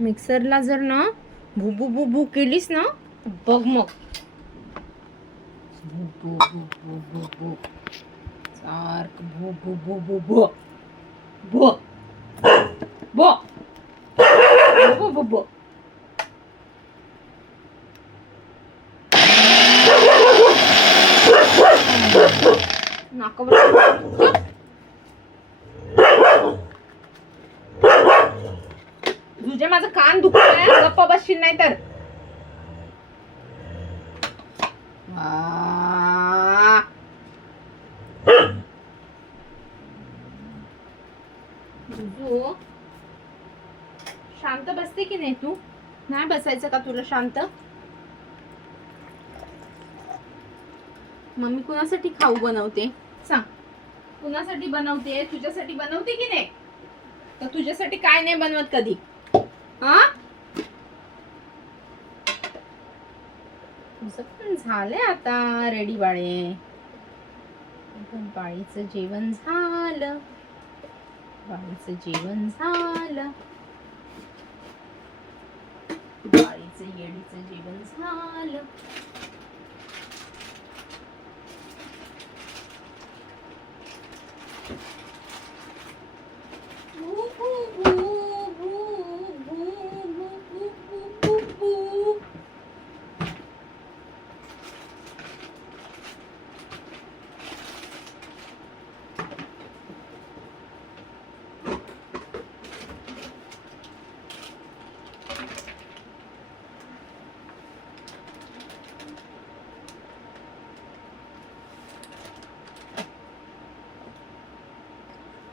मिक्सरला जर ना भू भू भू केलीस ना, बघ मग. भू भू भू भू भू भू सारखं भू भू भू भू भू भू भू भू भू भू. नाकावर तुझे माझं कान दुखतंय, गप्प बसशील नाही तर. शांत बसते की नाही तू? नाही बसायचं का तुला शांत? मम्मी कुणासाठी खाऊ बनवते सांग? कुणासाठी बनवते? तुझ्यासाठी बनवते की नाही? तर तुझ्यासाठी काय नाही बनवत कधी? हा, तुझं पण झालंय आता रेडी बाळे. बाळीचं जेवण झालं, बाळीचं जेवण झालं, बाळीचं येडीचं जेवण झालं.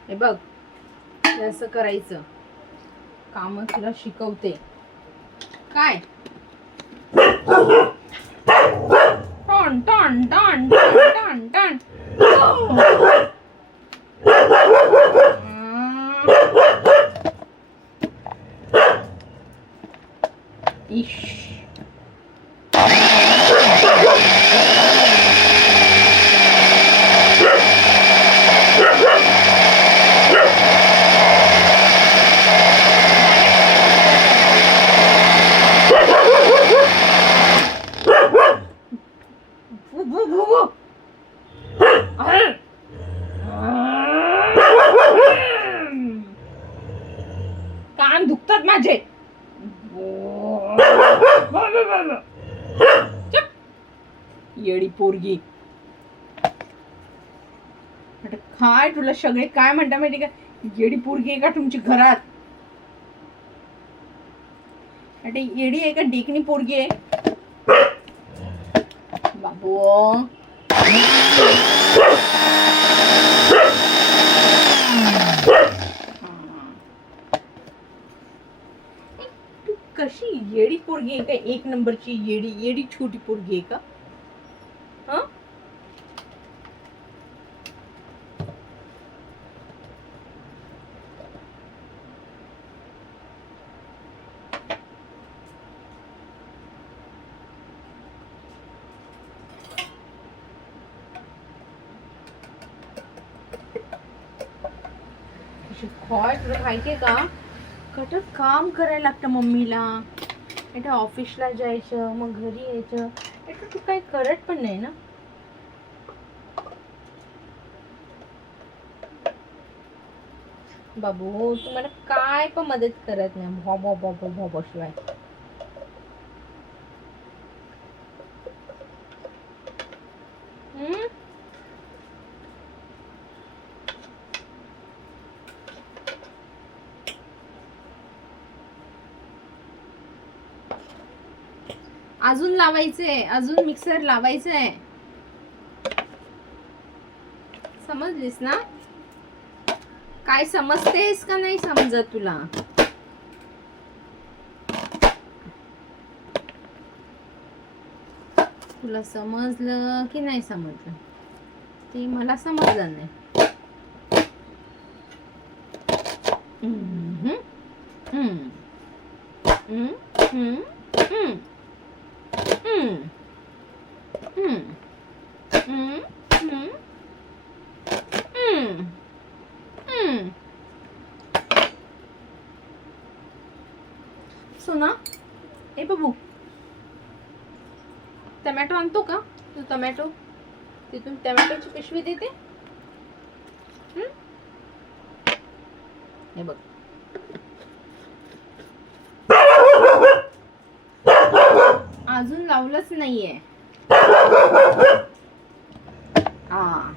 हे बघ, असं करायचं. काम तुला शिकवते काय? टन टन टन टन टन. इश. कान दुखतात माझे. येडी पोरगी. काय तुला सगळे काय म्हणता माहिती का? येडी पोरगी आहे का तुमची घरात? येडी आहे का डेकणी पोरगी आहे? बाबू कशी येडी पोरगी आहे का? एक नंबरची येडी येडी छोटी पोरगी आहे का? हा, काय तुला माहितीये का? कट काम करायला लागतं मम्मीला. इथं ऑफिसला जायचं, मग घरी यायचं. इथं तू काही करत पण नाही ना. बाबू तू मला काय पण मदत करत नाही. भॉबो भॉबो भॉबो शिवाय. अजून लावायचंय, अजून मिक्सर लावायचंय. समजलीस ना? काय समजतेस का नाही समजत तुला? तुला समजलं की नाही समजलं ते मला समजलं नाही. सोना. ए बाबू, टमॅटो आणतो का तू? टमॅटो तिथून टमॅटोची पिशवी देते. हे बघ, अजून लावलंच नाहीये. हा